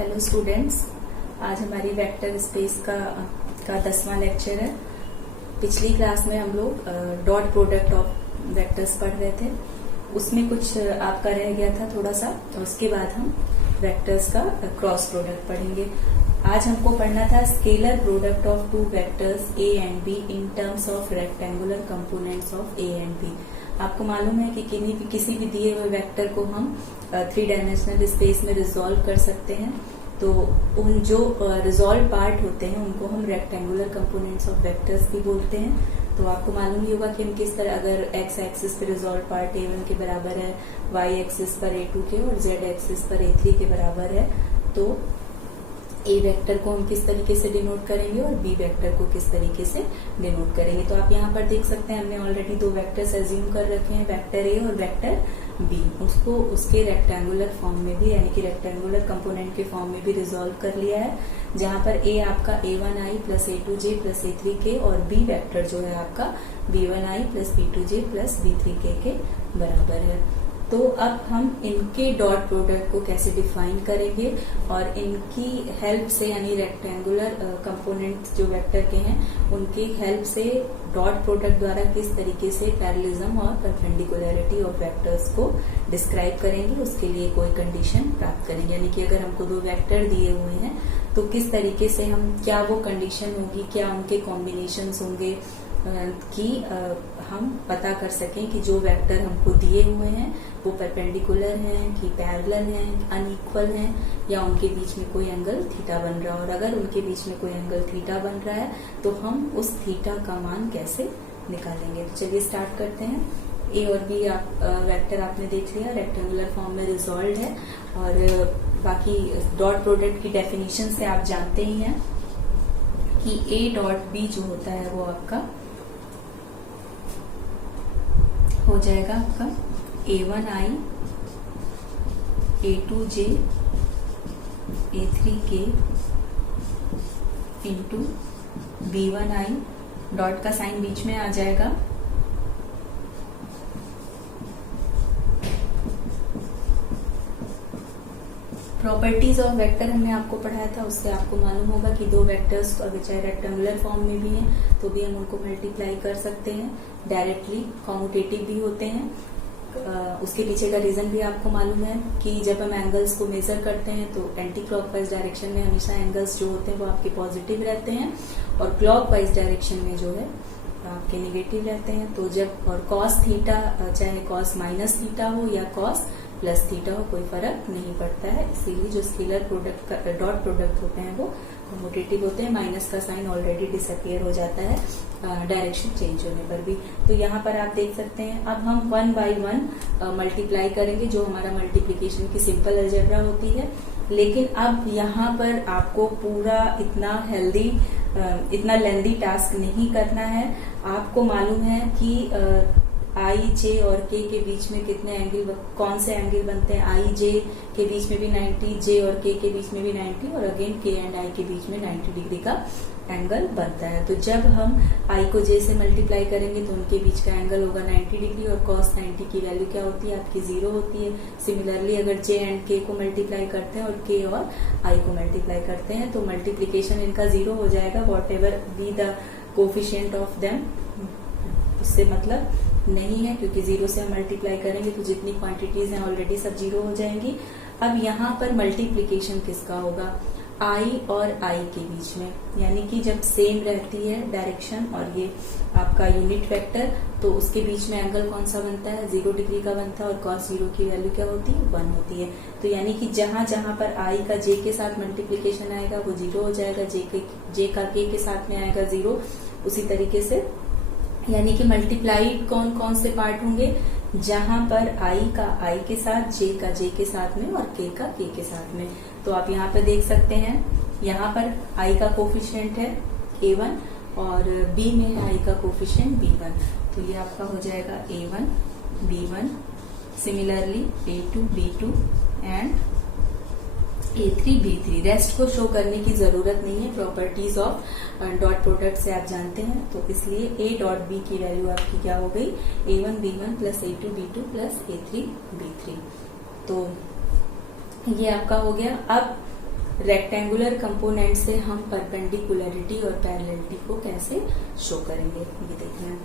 Hello students, आज हमारी vector space का 10वां लेक्चर है। पिछली क्लास में हम लोग डॉट प्रोडक्ट ऑफ वेक्टर्स पढ़ रहे थे। उसमें कुछ आपका रह गया था थोड़ा सा, और उसके बाद हम वेक्टर्स का क्रॉस प्रोडक्ट पढ़ेंगे। आज हमको पढ़ना था scalar product of two vectors A and B in terms of rectangular components of A and B. आपको मालूम है कि किसी भी दिए हुए वेक्टर को हम 3 डायमेंशनल स्पेस में रिजॉल्व कर सकते हैं। तो उन जो रिजॉल्व पार्ट होते हैं उनको हम रेक्टेंगुलर कंपोनेंट्स ऑफ वेक्टर्स भी बोलते हैं। तो आपको मालूम ही होगा कि हम किस तरह, अगर एक्स एक्सिस पे रिजॉल्व पार्ट A1 के बराबर है, वाई एक्सिस पर A2 के और जेड एक्सिस पर A3 के बराबर है, तो ए वेक्टर को हम किस तरीके से डिनोट करेंगे और बी वेक्टर को किस तरीके से डिनोट करेंगे। तो आप यहाँ पर देख सकते हैं, हमने ऑलरेडी 2 वेक्टर्स एज्यूम कर रखे हैं, वेक्टर ए और वेक्टर बी। उसको उसके रेक्टेंगुलर फॉर्म में भी, यानी कि रेक्टेंगुलर कंपोनेंट के फॉर्म में भी रिजॉल्व कर लिया है, जहां पर ए आपका A1i plus A2j plus A3k और बी वेक्टर जो है आपका B1i plus B2j plus B3k के बराबर है। तो अब हम इनके डॉट प्रोडक्ट को कैसे डिफाइन करेंगे और इनकी हेल्प से, यानी रेक्टेंगुलर कंपोनेंट जो वेक्टर के हैं उनकी हेल्प से डॉट प्रोडक्ट द्वारा किस तरीके से पैरेललिज्म और परपेंडिकुलरिटी ऑफ वेक्टर्स को डिस्क्राइब करेंगे, उसके लिए कोई कंडीशन प्राप्त करेंगे। यानी कि अगर हमको 2 वेक्टर दिए हुए हैं तो किस तरीके से हम, क्या वो कंडीशन होगी, क्या उनके कॉम्बिनेशंस होंगे कि हम पता कर सकें कि जो वेक्टर हमको दिए हुए हैं वो परपेंडिकुलर हैं कि पैरेलल हैं, अनइक्वल हैं, या उनके बीच में कोई एंगल थीटा बन रहा है। और अगर उनके बीच में कोई एंगल थीटा बन रहा है तो हम उस थीटा का मान कैसे निकालेंगे। तो चलिए स्टार्ट करते हैं। ए और बी वेक्टर आपने देख लिया, रेक्टेंगुलर फॉर्म में रिजॉल्व है। और बाकी डॉट प्रोडक्ट की डेफिनेशन से आप जानते ही हैं कि ए डॉट बी जो होता है वो आपका हो जाएगा आपका A1i A2j A3k into B1i, dot का साइन बीच में आ जाएगा, प्रॉपर्टीज ऑफ वेक्टर हमने आपको पढ़ाया था, उससे आपको मालूम होगा कि 2 वेक्टर्स अगर चाहे रेक्टेंगुलर फॉर्म में भी हैं तो भी हम उनको मल्टीप्लाई कर सकते हैं, डायरेक्टली कॉम्यूटेटिव भी होते हैं। उसके पीछे का रीजन भी आपको मालूम है कि जब हम एंगल्स को मेजर करते हैं तो एंटी क्लॉकवाइज डायरेक्शन में हमेशा एंगल्स जो होते हैं वो आपके पॉजिटिव रहते हैं और क्लॉकवाइज डायरेक्शन में जो है आपके नेगेटिव रहते हैं। तो जब, और कॉस थीटा चाहे कॉस माइनस थीटा हो या कॉस प्लस थीटा हो, कोई फर्क नहीं पड़ता है। इसीलिए जो स्केलर प्रोडक्ट डॉट प्रोडक्ट होते हैं वो कम्यूटेटिव होते हैं। माइनस का साइन ऑलरेडी डिसअपियर हो जाता है डायरेक्शन चेंज होने पर भी। तो यहाँ पर आप देख सकते हैं, अब हम 1 by 1 मल्टीप्लाई करेंगे, जो हमारा मल्टीप्लीकेशन की सिंपल अलजेब्रा होती है। लेकिन अब यहाँ पर आपको पूरा इतना लेंदी टास्क नहीं करना है। आपको मालूम है कि आई, जे और के बीच में कितने एंगल, कौन से एंगल बनते हैं। आई जे के बीच में भी 90, जे और के बीच में भी 90, और अगेन के एंड आई के बीच में 90 डिग्री का एंगल बनता है। तो जब हम आई को जे से मल्टीप्लाई करेंगे तो उनके बीच का एंगल होगा 90 डिग्री, और cos 90 की वैल्यू क्या होती है आपकी 0 होती है। सिमिलरली अगर जे एंड के को मल्टीप्लाई करते हैं और के और आई को मल्टीप्लाई करते हैं तो मल्टीप्लीकेशन इनका 0 हो जाएगा, what ever be the coefficient of them. उससे मतलब नहीं है, क्योंकि 0 से हम मल्टीप्लाई करेंगे तो जितनी क्वांटिटीज हैं ऑलरेडी सब 0 हो जाएंगी। अब यहाँ पर मल्टीप्लीकेशन किसका होगा, आई और आई के बीच में, यानी कि जब सेम रहती है डायरेक्शन और ये आपका यूनिट वेक्टर, तो उसके बीच में एंगल कौन सा बनता है, 0 डिग्री का बनता है, और cos 0 की वैल्यू क्या होती है, 1 होती है। तो यानी कि जहां जहां पर आई का जे के साथ मल्टीप्लीकेशन आएगा वो 0 हो जाएगा, जे का के साथ में आएगा 0। उसी तरीके से यानी कि मल्टीप्लाइड कौन कौन से पार्ट होंगे, जहां पर आई का आई के साथ, जे का जे के साथ में और के का के के साथ में। तो आप यहाँ पे देख सकते हैं, यहाँ पर आई का कोफिशिएंट है A1 और बी में है आई का कोफिशिएंट B1, तो ये आपका हो जाएगा A1 B1, similarly A2 B2 and A3 B3। Rest को शो करने की जरूरत नहीं है, प्रॉपर्टीज ऑफ डॉट प्रोडक्ट से आप जानते हैं। तो इसलिए A डॉट B की वैल्यू आपकी क्या हो गई, A1 B1 plus A2 B2 plus A3 B3। तो ये आपका हो गया। अब रेक्टेंगुलर कंपोनेंट से हम परपेंडिकुलरिटी और पैरेललिटी को कैसे शो करेंगे ये देखना है।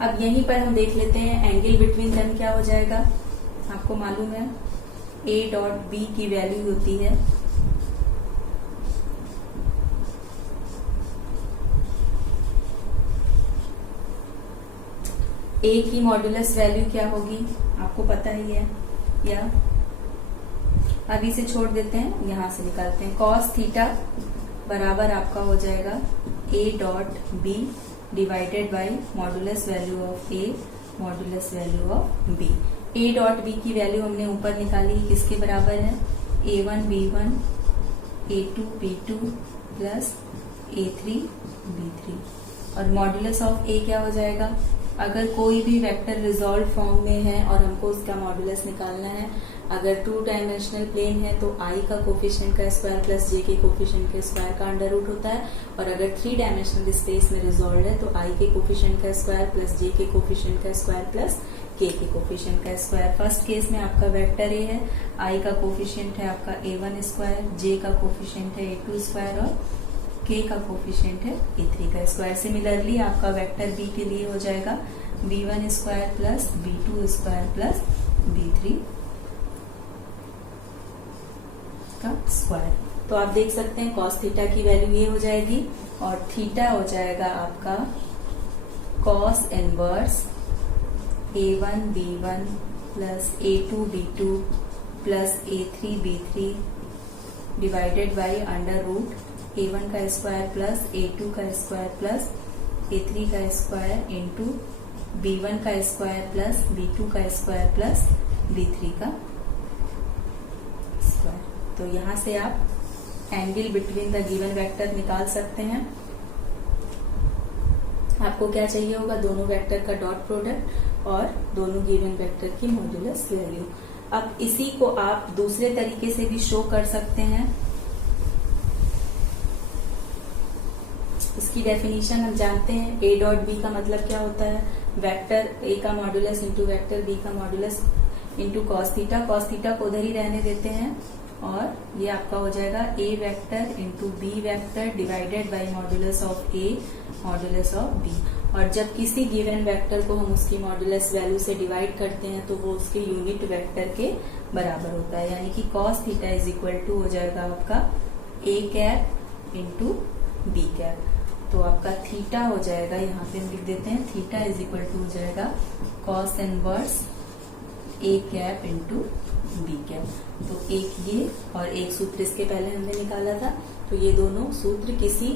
अब यहीं पर हम देख लेते हैं एंगल बिटवीन देम क्या हो जाएगा। आपको मालूम है A डॉट B की वैल्यू होती है A की मॉड्यूलस वैल्यू क्या होगी, आपको पता ही है, या अभी से छोड़ देते हैं, यहां से निकालते हैं। कॉस थीटा बराबर आपका हो जाएगा A dot B divided by modulus value of A modulus value of B। A dot B की वैल्यू हमने ऊपर निकाली, किसके बराबर है, A1 B1 A2 B2 plus A3 B3। और मॉड्यूलस ऑफ A क्या हो जाएगा, अगर कोई भी वेक्टर रिजॉल्व फॉर्म में है और हमको उसका मॉड्यूलस निकालना है, अगर 2 डायमेंशनल प्लेन है तो I का कोफिशिएंट का स्क्वायर प्लस J के कोफिशिएंट के स्क्वायर का अंडर रूट होता है, और अगर 3 डायमेंशनल स्पेस में रिजॉल्व है तो I के कोफिशिएंट का स्क्वायर प्लस J के कोफिशिएंट का स्क्वायर प्लस K के कोफिशिएंट का स्क्वायर। फर्स्ट केस में आपका वेक्टर A है, I का कोफिशिएंट है आपका A1 स्क्वायर, J का कोफिशिएंट है A2 स्क्वायर और K का कोफिशिएंट है A3 का स्क्वायर। सिमिलरली आपका वेक्टर B के लिए हो जाएगा B1 square plus B2 square plus B3 का स्क्वायर। तो आप देख सकते हैं कॉस थीटा की वैल्यू ये हो जाएगी, और थीटा हो जाएगा आपका cos inverse A1 B1 plus A2 B2 plus A3 B3 divided by under root A1 का स्क्वायर प्लस A2 का स्क्वायर प्लस A3 का स्क्वायर इंटू B1 का स्क्वायर प्लस B2 का स्क्वायर प्लस B3 का square. तो यहां से आप angle between the given vector निकाल सकते हैं। आपको क्या चाहिए होगा, दोनों वेक्टर का डॉट प्रोडक्ट और दोनों गिवन वेक्टर की मॉड्यूलस वैल्यू। अब इसी को आप दूसरे तरीके से भी शो कर सकते हैं। इसकी डेफिनेशन हम जानते हैं, A डॉट B का मतलब क्या होता है, वेक्टर A का मॉड्यूलस इंटू वेक्टर B का modulus into cos theta. Cos theta को उधर ही रहने देते हैं, और ये आपका हो जाएगा A vector into B vector divided by modulus of A modulus of B। और जब किसी गिवन वेक्टर को हम उसकी मॉड्यूलस वैल्यू से डिवाइड करते हैं तो वो उसके यूनिट वेक्टर के बराबर होता है, यानी कि cos theta is equal to हो जाएगा आपका A cap into B cap. तो आपका थीटा हो जाएगा, यहाँ पे हम लिख देते हैं, थीटा इज इक्वल टू हो जाएगा cos inverse A cap into B cap. तो एक ये और एक सूत्र इसके पहले हमने निकाला था, तो ये दोनों सूत्र किसी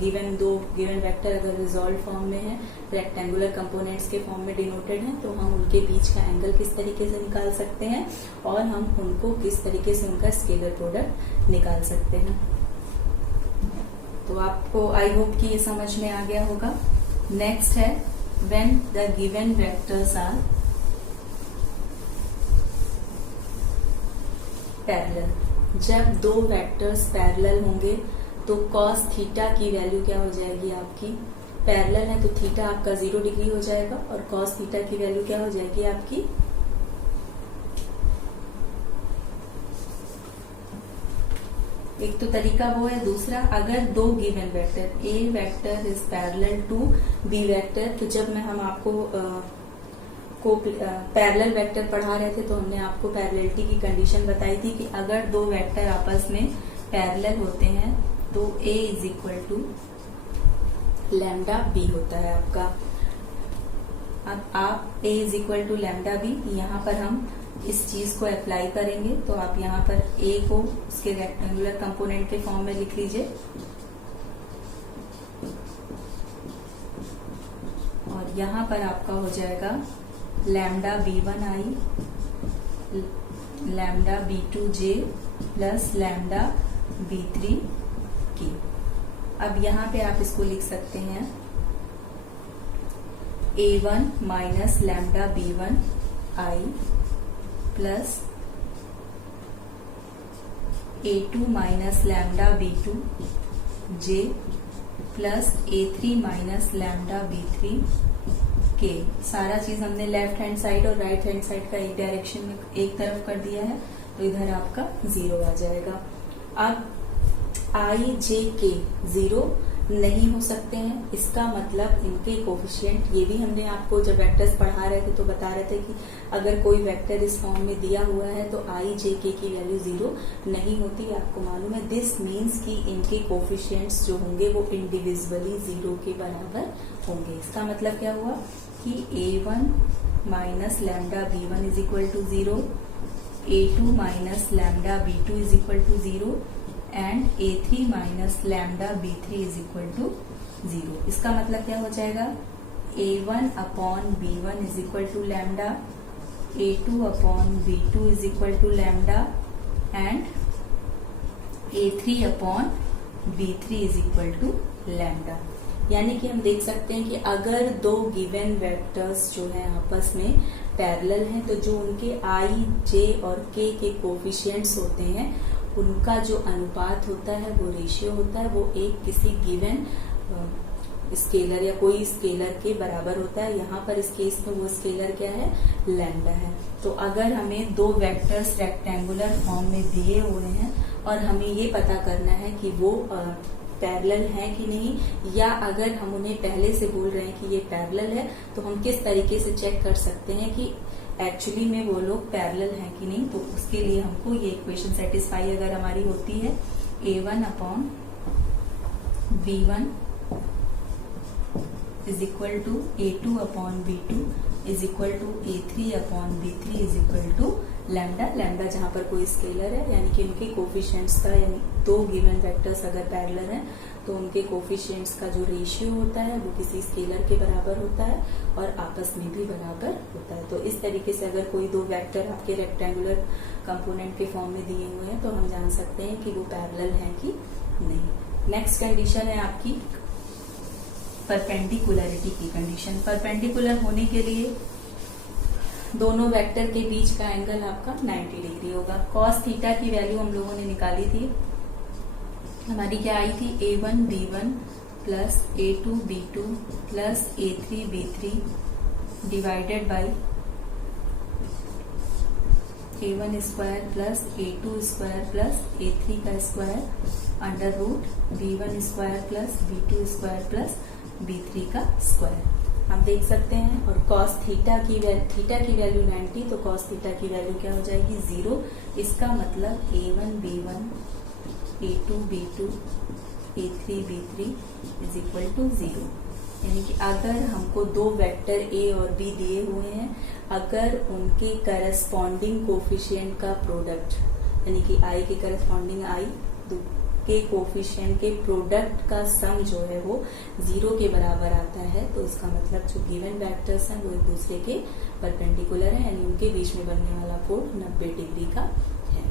गिवन वेक्टर अगर रिजॉल्व फॉर्म में है, रेक्टेंगुलर कंपोनेंट्स के फॉर्म में डिनोटेड हैं, तो हम उनके बीच का एंगल किस तरीके से निकाल सकते हैं और हम उनको किस तरीके से उनका स्केलर प्रोडक्ट निकाल सकते हैं। तो आपको आई होप कि ये समझ में आ गया होगा। नेक्स्ट है when the given vectors are parallel. जब दो वेक्टर्स पैरेलल होंगे तो कॉस थीटा की वैल्यू क्या हो जाएगी आपकी, पैरेलल है तो थीटा आपका 0 डिग्री हो जाएगा और कॉस थीटा की वैल्यू क्या हो जाएगी आपकी, एक तो तरीका वो है। दूसरा, अगर दो given vector A vector is parallel to B vector, तो जब हम आपको पैरेलल वेक्टर पढ़ा रहे थे तो हमने आपको पैरेललिटी की कंडीशन बताई थी कि अगर दो वेक्टर आपस में पैरेलल होते हैं तो A is equal to lambda B होता है आपका। अब आप A is equal to lambda B, यहाँ पर हम इस चीज को अप्लाई करेंगे, तो आप यहाँ पर A को उसके रेक्टेंगुलर कंपोनेंट के फॉर्म में लिख लीजिए और यहाँ पर आपका हो जाएगा lambda B1I lambda B2J plus lambda B3K। अब यहाँ पे आप इसको लिख सकते हैं A1 minus lambda B1I plus A2 minus lambda B2J plus A3 minus lambda B3K के, सारा चीज हमने लेफ्ट हैंड साइड और राइट हैंड साइड का एक डायरेक्शन में एक तरफ कर दिया है, तो इधर आपका 0 आ जाएगा। अब आई जे के 0 नहीं हो सकते हैं, इसका मतलब इनके कोफिशिएंट, ये भी हमने आपको जब वेक्टर्स पढ़ा रहे थे तो बता रहे थे कि अगर कोई वेक्टर इस फॉर्म में दिया हुआ है तो आई जे के की वैल्यू 0 नहीं होती, आपको मालूम है। दिस मीन्स कि इनके कोफिशिएंट्स जो होंगे वो इंडिविजुअली 0 के बराबर होंगे। इसका मतलब क्या हुआ कि a1 minus lambda b1 is equal to 0, a2 minus lambda b2 is equal to 0 and a3 minus lambda b3 is equal to 0। इसका मतलब क्या हो जाएगा, a1 upon b1 is equal to lambda, a2 upon b2 is equal to lambda and a3 upon b3 is equal to lambda. यानी कि हम देख सकते हैं कि अगर दो गिवन वेक्टर्स जो है आपस में पैरेलल हैं तो जो उनके आई जे और के कोफिशिएंट्स होते हैं उनका जो अनुपात होता है, वो रेशियो होता है, वो एक किसी गिवन स्केलर या कोई स्केलर के बराबर होता है। यहाँ पर इस केस में वो स्केलर क्या है, लैम्डा है। तो अगर हमें दो वेक्टर्स रेक्टेंगुलर फॉर्म में दिए हुए हैं और हमें ये पता करना है कि वो पैरेलल है कि नहीं, या अगर हम उन्हें पहले से बोल रहे हैं कि ये पैरेलल है, तो हम किस तरीके से चेक कर सकते हैं कि एक्चुअली में वो लोग पैरेलल हैं कि नहीं। तो उसके लिए हमको ये इक्वेशन सेटिस्फाई अगर हमारी होती है, a1 upon b1 is equal to a2 upon b2 is equal to a3 upon b3 is equal to lambda. Lambda जहां पर कोई स्केलर है, यानी कि उनके कोफिशिएंट्स का, यानी दो गिवन वेक्टर्स अगर पैरेलल हैं तो उनके कोफिशिएंट्स का जो रेशियो होता है वो किसी स्केलर के बराबर होता है और आपस में भी बराबर होता है। तो इस तरीके से अगर कोई दो वेक्टर आपके रेक्टेंगुलर कंपोनेंट के फॉर्म में दिए हुए हैं तो हम जान सकते हैं कि वो पैरेलल हैं कि नहीं। नेक्स्ट कंडीशन है आपकी परपेंडिकुलरिटी की कंडीशन। परपेंडिकुलर होने के लिए दोनों वेक्टर के बीच का एंगल आपका 90 डिग्री होगा। कॉस थीटा की वैल्यू हम लोगों ने निकाली थी, हमारी क्या आई थी, a1 b1 plus a2 b2 plus a3 b3 divided by a1 square plus a2 square plus a3 का square under root b1 square plus b2 square plus b3 का स्क्वायर। हम देख सकते हैं। और cos थीटा की वैल्यू 90, तो cos theta की वैल्यू क्या हो जाएगी, 0। इसका मतलब a1 b1 a2 b2 a3 b3 is equal to 0। यानी कि अगर हमको दो वेक्टर a और b दिए हुए हैं, अगर उनके करस्पॉन्डिंग कोफिशिएंट का प्रोडक्ट, यानी कि i के करस्पॉन्डिंग i के कोफिशिएंट के प्रोडक्ट का सम जो है वो 0 के बराबर आता है, तो इसका मतलब जो गिवन वेक्टर्स हैं वो एक दूसरे के परपेंडिकुलर हैं, यानी उनके बीच में बनने वाला कोण 90 डिग्री का है।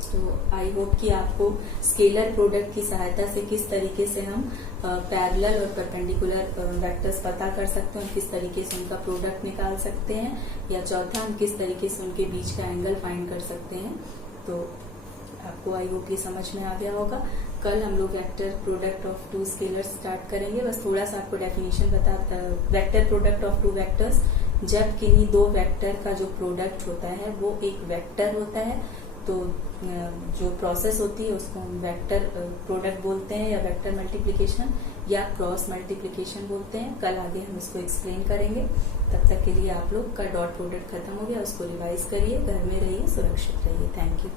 तो आई होप कि आपको स्केलर प्रोडक्ट की सहायता से किस तरीके से हम पैरेलल और परपेंडिकुलर वेक्टर्स पता कर सकते हैं, किस तरीके से उनका प्रोडक्ट निकाल सकते हैं, या चौथा हम किस तरीके से उनके बीच का एंगल फाइंड कर सकते हैं। तो आपको आई होप ये समझ में आ गया होगा। कल हम लोग vector product of two scalars start करेंगे। बस थोड़ा सा आपको definition vector product of two vectors, जब किन्हीं दो वेक्टर का जो प्रोडक्ट होता है वो एक वेक्टर होता है, तो जो प्रोसेस होती है उसको हम वेक्टर प्रोडक्ट बोलते हैं, या वेक्टर मल्टीप्लिकेशन या क्रॉस मल्टीप्लिकेशन बोलते हैं। कल आगे हम इसको एक्सप्लेन करेंगे। तब तक के लिए आप लोग का डॉट प्रोडक्ट खत्म हो गया, उसको रिवाइज करिए, घर में रहिए, सुरक्षित रहिए। Thank you.